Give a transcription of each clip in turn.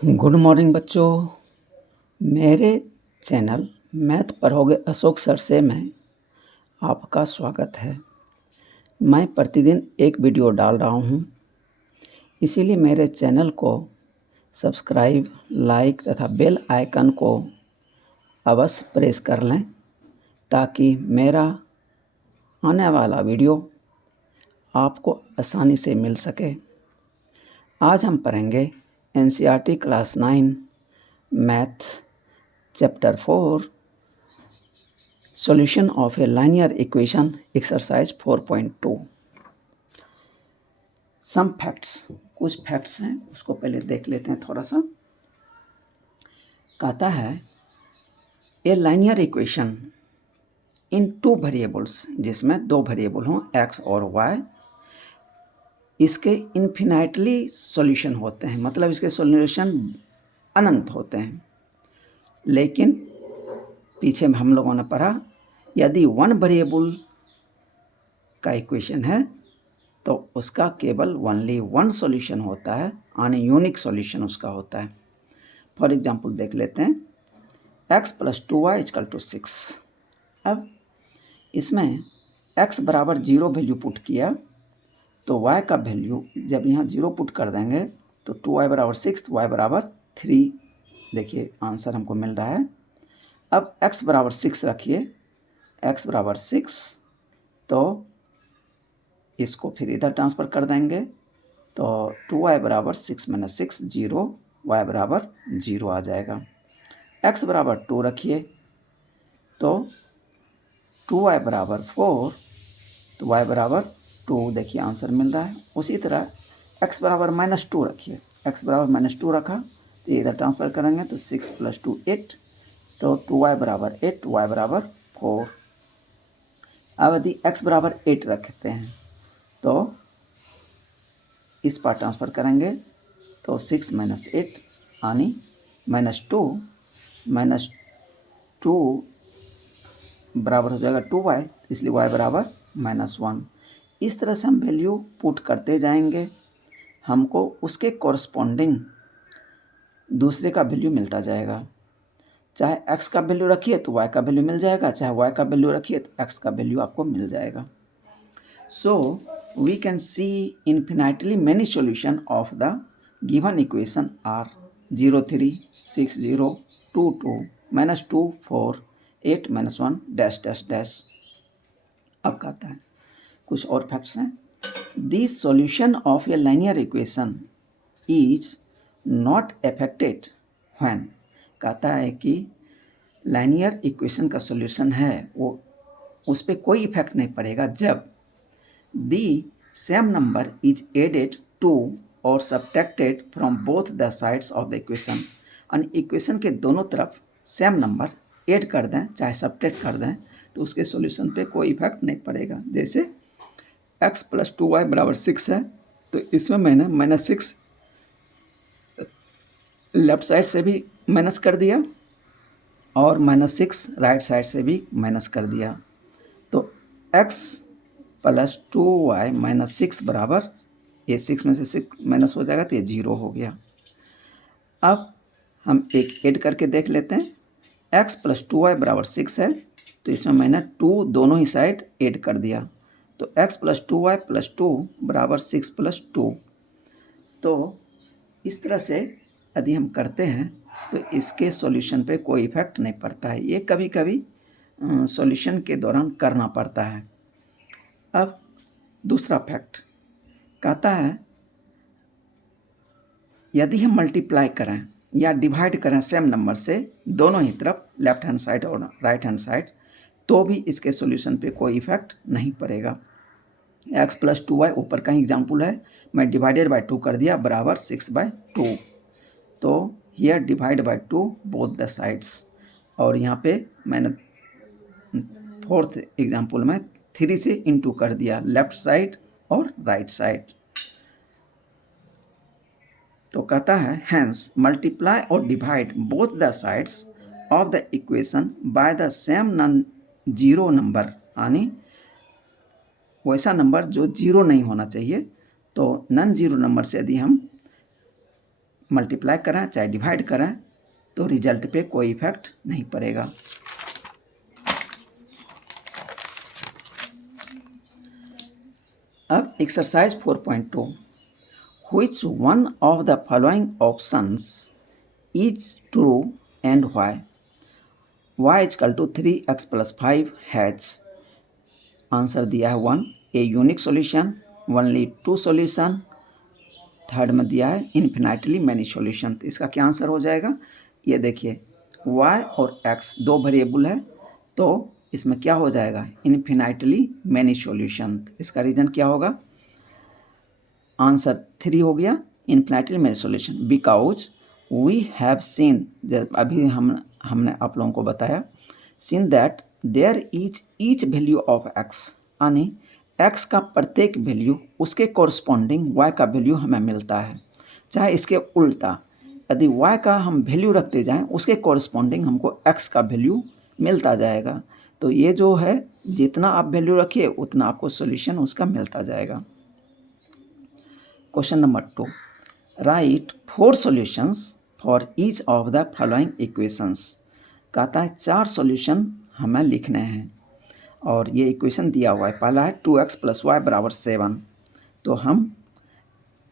Good morning बच्चों। मेरे channel math पढ़ोगे अशोक सर से मैं आपका स्वागत है। मैं प्रतिदिन एक वीडियो डाल रहा हूँ, इसीलिए मेरे चैनल को सब्सक्राइब, लाइक तथा बेल आइकन को अवश्य प्रेस कर लें ताकि मेरा आने वाला वीडियो आपको आसानी से मिल सके। आज हम पढ़ेंगे NCERT class 9 math chapter 4 solution of a linear equation exercise 4.2। Some facts, कुछ फैक्ट्स हैं, उसको पहले देख लेते हैं थोड़ा सा। कहता है a linear equation in two variables, जिसमें दो वेरिएबल हों एक्स और वाई, इसके इन्फिनाइटली सॉल्यूशन होते हैं, मतलब इसके सॉल्यूशन अनंत होते हैं। लेकिन पीछे हम लोगों ने पढ़ा यदि वन वेरिएबल का इक्वेशन है तो उसका केवल ओनली वन सॉल्यूशन होता है, यानी यूनिक सॉल्यूशन उसका होता है। फॉर एग्जांपल देख लेते हैं, x + 2y = 6। अब इसमें x बराबर 0 वैल्यू पुट किया तो y का वैल्यू जब यहाँ 0 पुट कर देंगे तो 2y बराबर 6, y बराबर 3। देखिए आंसर हमको मिल रहा है। अब x बराबर 6 रखिए, x बराबर 6, तो इसको फिर इधर ट्रांसफ़र कर देंगे तो 2y बराबर 6 - 6 0, y बराबर 0 आ जाएगा। x बराबर 2 रखिए तो 2y बराबर 4, तो y बराबर 2, देखिए आंसर मिल रहा है। उसी तरह x बराबर -2 रखिए, x बराबर -2 रखा तो इधर ट्रांसफ़र करेंगे तो 6 + 2 8, तो 2y बराबर 8, y बराबर 4। अब यदि x बराबर 8 रखते हैं तो इस पर ट्रांसफ़र करेंगे तो 6 - 8 यानी -2 बराबर हो जाएगा 2y, इसलिए y बराबर -1। इस तरह से हम वैल्यू पुट करते जाएंगे, हमको उसके कॉरस्पॉन्डिंग दूसरे का वैल्यू मिलता जाएगा। चाहे x का वैल्यू रखिए तो y का वैल्यू मिल जाएगा, चाहे y का वैल्यू रखिए तो x का वैल्यू आपको मिल जाएगा। So we can see infinitely many solutions of the given equation are 0 3 6 0 2 2 -2 4 8 -1 dash dash dash. अब कहता है कुछ और फैक्ट्स हैं। This solution of a linear equation is not affected when, कहता है कि लाइनियर इक्वेशन का सॉल्यूशन है वो उस पर कोई इफेक्ट नहीं पड़ेगा जब the same number is added to or subtracted from both the sides of the equation, और इक्वेशन के दोनों तरफ सेम नंबर ऐड कर दें चाहे सब्ट्रैक्ट कर दें तो उसके सॉल्यूशन पे कोई इफेक्ट नहीं पड़ेगा। जैसे x + 2y बराबर 6 है तो इसमें मैंने -6 लेफ्ट साइड से भी माइनस कर दिया और -6 राइट साइड से भी माइनस कर दिया, तो x + 2y - 6 बराबर, ये 6 में से 6 माइनस हो जाएगा तो ये 0 हो गया। अब हम एक ऐड करके देख लेते हैं, x + 2y बराबर 6 है तो इसमें मैंने 2 दोनों ही साइड ऐड कर दिया, तो x + 2y + 2 बराबर 6 + 2। तो इस तरह से यदि हम करते हैं तो इसके सॉल्यूशन पे कोई इफेक्ट नहीं पड़ता है, ये कभी कभी सॉल्यूशन के दौरान करना पड़ता है। अब दूसरा फैक्ट कहता है यदि हम मल्टीप्लाई करें या डिवाइड करें सेम नंबर से दोनों ही तरफ, लेफ्ट हैंड साइड और राइट हैंड साइड, तो भी इसके सॉल्यूशन पे कोई इफेक्ट नहीं पड़ेगा। x + 2y ऊपर का ही एग्जाम्पल है, मैं डिवाइडेड बाय 2 कर दिया बराबर 6/2, तो here divide by 2 both the sides, और यहाँ पे मैंने फोर्थ एग्जाम्पल में 3 से इंटू कर दिया लेफ्ट साइड और राइट साइड। तो कहता है हैंस मल्टीप्लाई और divide both the sides of the equation by the same non zero number, यानी वैसा नंबर जो जीरो नहीं होना चाहिए, तो नॉन जीरो नंबर से यदि हम मल्टीप्लाई करें चाहे डिवाइड करें तो रिजल्ट पे कोई इफेक्ट नहीं पड़ेगा। अब exercise 4.2, which one of the following options is true and why? y is equal to 3x plus 5 हैज, आंसर दिया है 1, a unique solution, only 2 solution, third में दिया है इन्फिनाइटली मैनी सॉल्यूशन। तो इसका क्या आंसर हो जाएगा? ये देखिए y और x दो वेरिएबल है तो इसमें क्या हो जाएगा? Infinitely many solution. इसका रीजन क्या होगा? आंसर 3 हो गया, infinitely many solution, because we have seen, जब अभी हमने आप लोगों को बताया, seen that there is each value of x, यानी x का प्रत्येक वैल्यू उसके कॉरस्पॉन्डिंग y का वैल्यू हमें मिलता है। चाहे इसके उल्टा, यदि y का हम वैल्यू रखते जाएं उसके कॉरस्पॉन्डिंग हमको x का वैल्यू मिलता जाएगा। तो ये जो है जितना आप वैल्यू रखिए उतना आपको सॉल्यूशन उसका मिलता जाएगा। Question number 2, right 4 solutions for each of the following equations. कहता है 4 सॉल्यूशन हमें लिखने हैं और ये इक्वेशन दिया हुआ है। पहला है 2x प्लस वाई बराबर 7। तो हम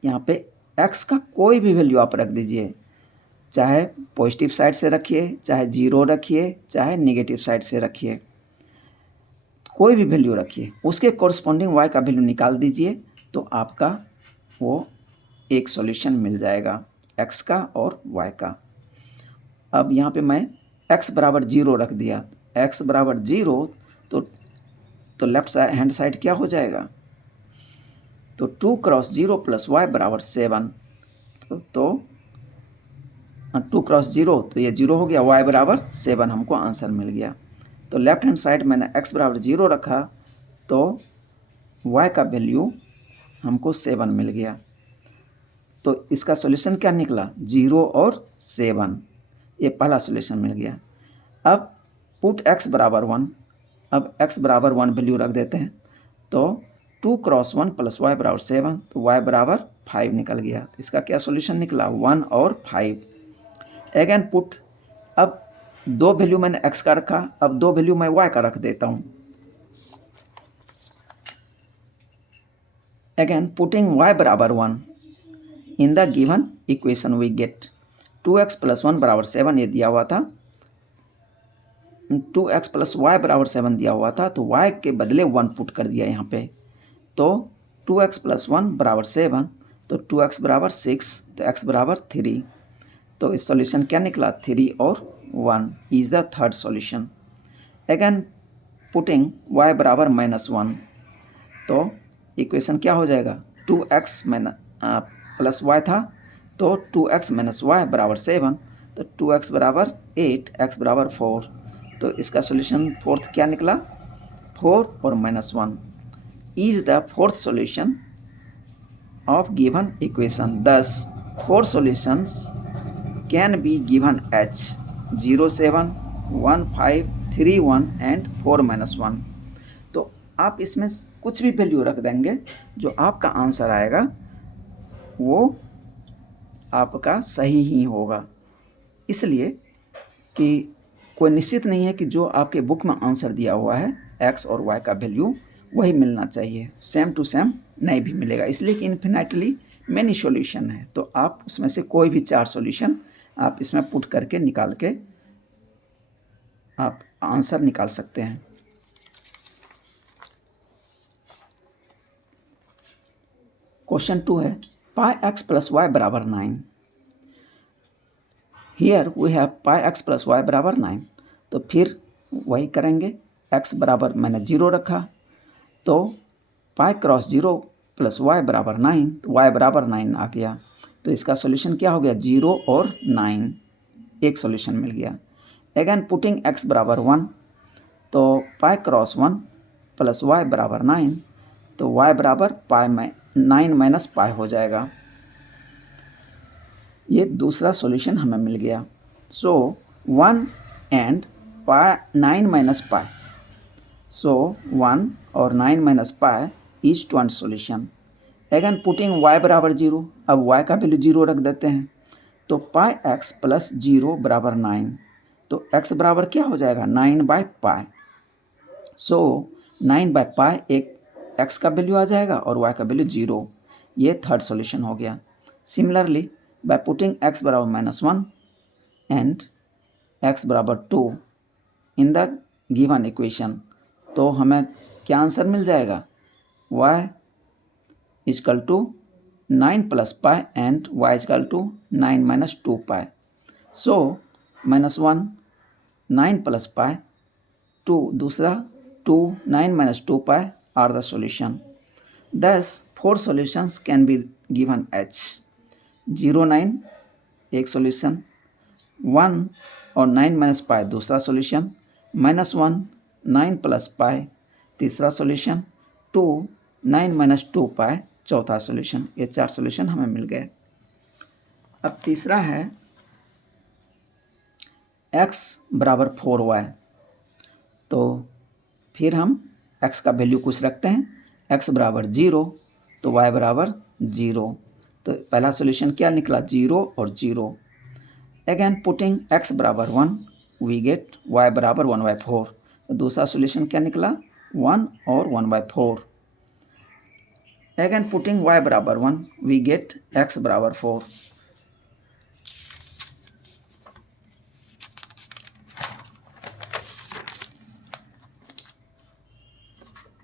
यहाँ पे x का कोई भी वैल्यू आप रख दीजिए, चाहे पॉजिटिव साइड से रखिए, चाहे 0 रखिए, चाहे नेगेटिव साइड से रखिए, कोई भी वैल्यू रखिए, उसके कॉरस्पॉन्डिंग y का वैल्यू निकाल दीजिए तो आपका वो एक सॉल्यूशन मिल जाएगा x का और y का। अब यहाँ पे मैं x बराबर 0 रख दिया, x बराबर 0 तो लेफ्ट हैंड साइड क्या हो जाएगा? तो 2 क्रॉस 0 प्लस y बराबर 7। तो 2 क्रॉस 0 तो ये 0 हो गया, y बराबर 7 हमको आंसर मिल गया। तो लेफ्ट हैंड साइड मैंने x बराबर 0 रखा तो y का वैल्यू हमको 7 मिल गया। तो इसका सॉल्यूशन क्या निकला? 0 और 7, ये पहला सॉल्यूशन मिल गया। अब पुट x बराबर 1, अब x बराबर 1 वैल्यू रख देते हैं तो 2 क्रॉस 1 प्लस y बराबर 7, तो y बराबर 5 निकल गया। इसका क्या सॉल्यूशन निकला? 1 और 5। अगेन पुट, अब 2 वैल्यू मैंने x का रखा, अब 2 वैल्यू मैं y का रख देता हूँ। अगेन पुटिंग y बराबर 1 in the given equation we get 2x plus 1 बराबर 7 ये दिया हुआ था, 2x प्लस वाई बराबर 7 दिया हुआ था तो y के बदले 1 पुट कर दिया यहाँ पे। तो 2x प्लस 1 बराबर 7, तो 2x बराबर 6, तो x बराबर 3। तो इस सॉल्यूशन क्या निकला? 3 और 1 is the third solution. Again putting y बराबर -1, तो इक्वेशन क्या हो जाएगा? 2x प्लस y था तो 2x माइनस वाई बराबर 7, तो 2x बराबर 8, x बराबर 4। तो इसका सॉल्यूशन फोर्थ क्या निकला? 4 और -1 is the fourth solution of given equation. thus 4 solutions can be given as 0, 7, 1, 5, 3, 1 and 4, -1। तो आप इसमें कुछ भी वैल्यू रख देंगे, जो आपका आंसर आएगा वो आपका सही ही होगा। इसलिए कि कोई निश्चित नहीं है कि जो आपके बुक में आंसर दिया हुआ है x और y का वैल्यू वही मिलना चाहिए, सेम टू सेम नहीं भी मिलेगा, इसलिए कि इन्फिनिटली मैनी सॉल्यूशन है। तो आप उसमें से कोई भी 4 सॉल्यूशन आप इसमें पुट करके निकाल के आप आंसर निकाल सकते हैं। क्वेश्चन 2 है पाई x प्लस वाई बराबर 9। Here we have pi x plus y बराबर 9। तो फिर वही करेंगे, x बराबर मैंने 0 रखा तो पाई क्रॉस 0 प्लस वाई बराबर 9, तो y बराबर 9 आ गया। तो इसका सॉल्यूशन क्या हो गया? 0 और 9, एक सॉल्यूशन मिल गया। अगेन पुटिंग x बराबर 1, तो पाई क्रॉस 1 प्लस वाई बराबर 9, तो y बराबर पाई में 9 माइनस पाई हो जाएगा। ये दूसरा सॉल्यूशन हमें मिल गया। सो 1 and pi 9 minus pi, so 1 और 9 minus pi is 20 solution. Again putting y बराबर 0, अब y का वैल्यू 0 रख देते हैं तो पाई एक्स प्लस 0 बराबर 9, तो x बराबर क्या हो जाएगा 9/पाई। सो 9/पाई एक x का वैल्यू आ जाएगा और y का वैल्यू 0। ये थर्ड सॉल्यूशन हो गया। सिमिलरली बाय पुटिंग x बराबर -1 एंड x बराबर 2 इन द गिवन इक्वेशन, तो हमें क्या आंसर मिल जाएगा, y equal to 9 + pi and y equal to 9 - 2 pi. So -1 9 + pi, 2 दूसरा 2 9 - 2 pi are the solution. Thus 4 solutions can be given H। 0 9 एक solution, 1 और 9 - पाई दूसरा सॉल्यूशन, -1 9 + पाई तीसरा सॉल्यूशन, 2 9 - 2 पाई चौथा सॉल्यूशन। ये 4 सॉल्यूशन हमें मिल गए। अब तीसरा है x बराबर 4y। तो फिर हम x का वैल्यू कुछ रखते हैं, x बराबर 0 तो y बराबर 0। तो पहला सॉल्यूशन क्या निकला, 0 और 0। अगेन पुटिंग x बराबर 1 वी गेट y बराबर 1/4। तो दूसरा सॉल्यूशन क्या निकला, 1 और 1/4। अगेन पुटिंग y बराबर 1 वी गेट x बराबर 4।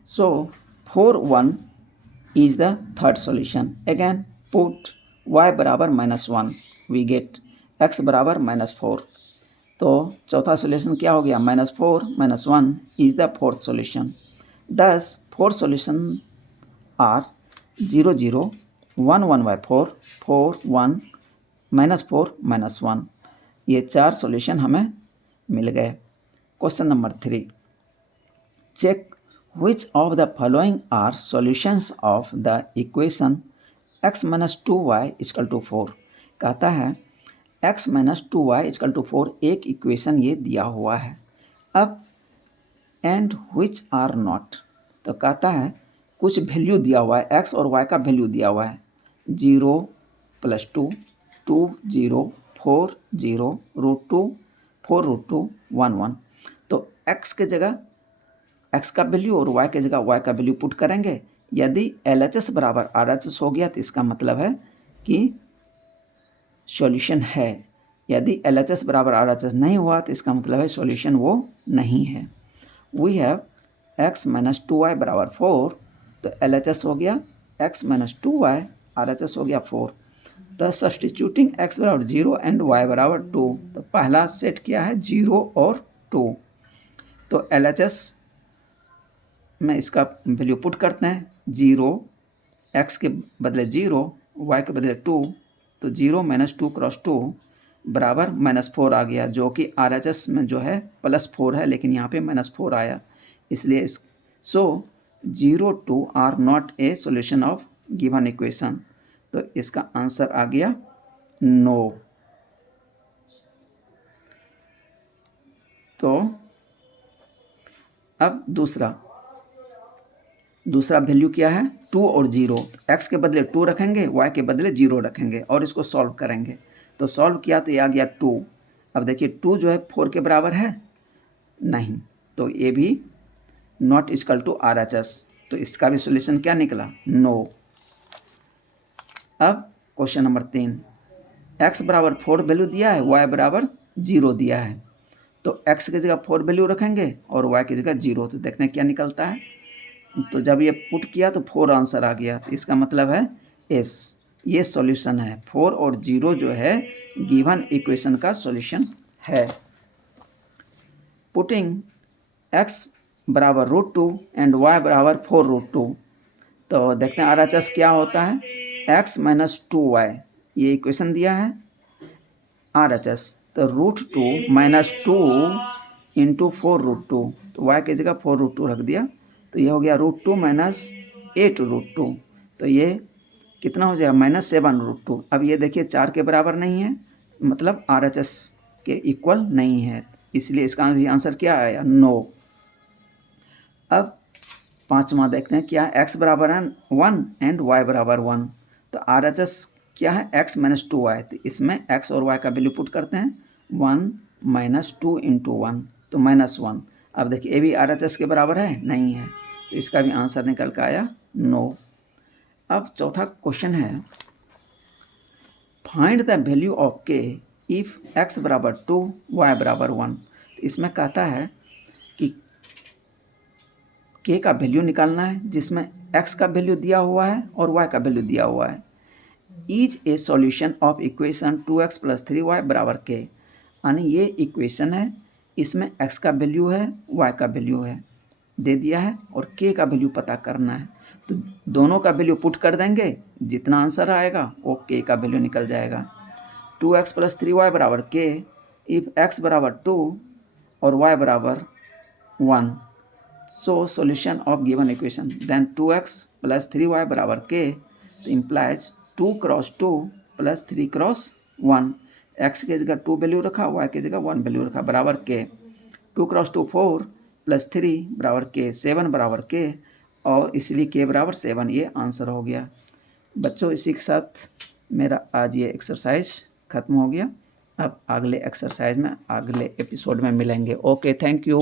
So 4 1 is the third solution. Again put y बराबर -1 we get x बराबर -4। तो चौथा सॉल्यूशन क्या हो गया, -4 - 1 is the fourth solution. Thus 4 solution are 0 0 1 1/4 4 1 -4 -1। ये 4 सॉल्यूशन हमें मिल गए। Question number 3, check which of the following are solutions of the equation x - 2y = 4। कहता है x - 2y = 4 एक इक्वेशन ये दिया हुआ है। अब एंड which are not, तो कहता है कुछ वैल्यू दिया हुआ है, x और y का वैल्यू दिया हुआ है, 0 + 2 2 0 4 0 √2 4 √2 1 1। तो x के जगह x का वैल्यू और y के जगह y का वैल्यू पुट करेंगे। यदि LHS बराबर RHS हो गया तो इसका मतलब है कि सॉल्यूशन है। यदि LHS बराबर RHS नहीं हुआ तो इसका मतलब है सॉल्यूशन वो नहीं है। वी हैव x - 2y बराबर 4, तो LHS हो गया x - 2y, RHS हो गया 4। तो सब्सटीट्यूटिंग x बराबर 0 एंड y बराबर 2, तो पहला सेट क्या है, 0 और 2। तो LHS में इसका वैल्यू पुट करते हैं, 0 x के बदले 0 y के बदले 2, तो 0 - 2 × 2 बराबर -4 आ गया, जो कि RHS में जो है +4 है, लेकिन यहाँ पे -4 आया, इसलिए इस 0 2 are not a solution of given equation. तो इसका आंसर आ गया नो। तो अब दूसरा वैल्यू क्या है, 2 और 0। x के बदले 2 रखेंगे, y के बदले 0 रखेंगे और इसको सॉल्व करेंगे। तो सॉल्व किया तो ये आ गया 2। अब देखिए 2 जो है 4 के बराबर है नहीं, तो ये भी नॉट इक्वल टू RHS, तो इसका भी सॉल्यूशन क्या निकला, नो। अब क्वेश्चन नंबर 3, x बराबर 4 वैल्यू दिया है, y बराबर 0 दिया है। तो x की जगह 4 वैल्यू रखेंगे और y की जगह 0, तो देखते हैं क्या निकलता है। तो जब ये पुट किया तो 4 आंसर आ गया, तो इसका मतलब है एस, ये सॉल्यूशन है। 4 और 0 जो है गिवन इक्वेशन का सॉल्यूशन है। पुटिंग x बराबर √2 एंड y बराबर 4 √2, तो देखते हैं RHS क्या होता है, x - 2y, ये इक्वेशन दिया है RHS, तो √2 - 2 × 4 √2, तो y की जगह 4 √2 रख दिया, तो ये हो गया √2 - 8 √2, तो ये कितना हो जाएगा, -7 √2। अब ये देखिए 4 के बराबर नहीं है, मतलब RHS के इक्वल नहीं है, इसलिए इसका भी आंसर क्या आया, नो। अब पांचवा देखते हैं क्या, x बराबर है 1 एंड y बराबर 1, तो RHS क्या है x माइनस 2y, तो इसमें x और y का वैल्यू पुट करते हैं 1 माइनस 2 इंटू 1 तो -1। अब देखिए ये भी RHS के बराबर है, नहीं है, तो इसका भी आंसर निकल कर आया नो। अब चौथा क्वेश्चन है find the value of k if x बराबर 2 y बराबर 1। तो इसमें कहता है कि k का वैल्यू निकालना है जिसमें x का वैल्यू दिया हुआ है और y का वैल्यू दिया हुआ है। Is a solution of equation 2x plus 3y बराबर k, यानी ये इक्वेशन है, इसमें x का वैल्यू है y का वैल्यू है दे दिया है और k का वैल्यू पता करना है। तो दोनों का वैल्यू पुट कर देंगे, जितना आंसर आएगा वो k का वैल्यू निकल जाएगा। 2x प्लस 3y बराबर k इफ x बराबर 2 और y बराबर 1। So solution of given equation then 2x plus 3y बराबर k तो implies 2 cross 2 plus 3 cross 1। x की जगह 2 वैल्यू रखा, y की जगह 1 वैल्यू रखा बराबर k। 2 क्रॉस 2 4 प्लस 3 बराबर k, 7 बराबर k और इसलिए k बराबर 7, ये आंसर हो गया। बच्चों इसी के साथ मेरा आज ये एक्सरसाइज ख़त्म हो गया। अब अगले एक्सरसाइज में अगले एपिसोड में मिलेंगे। Okay, thank you.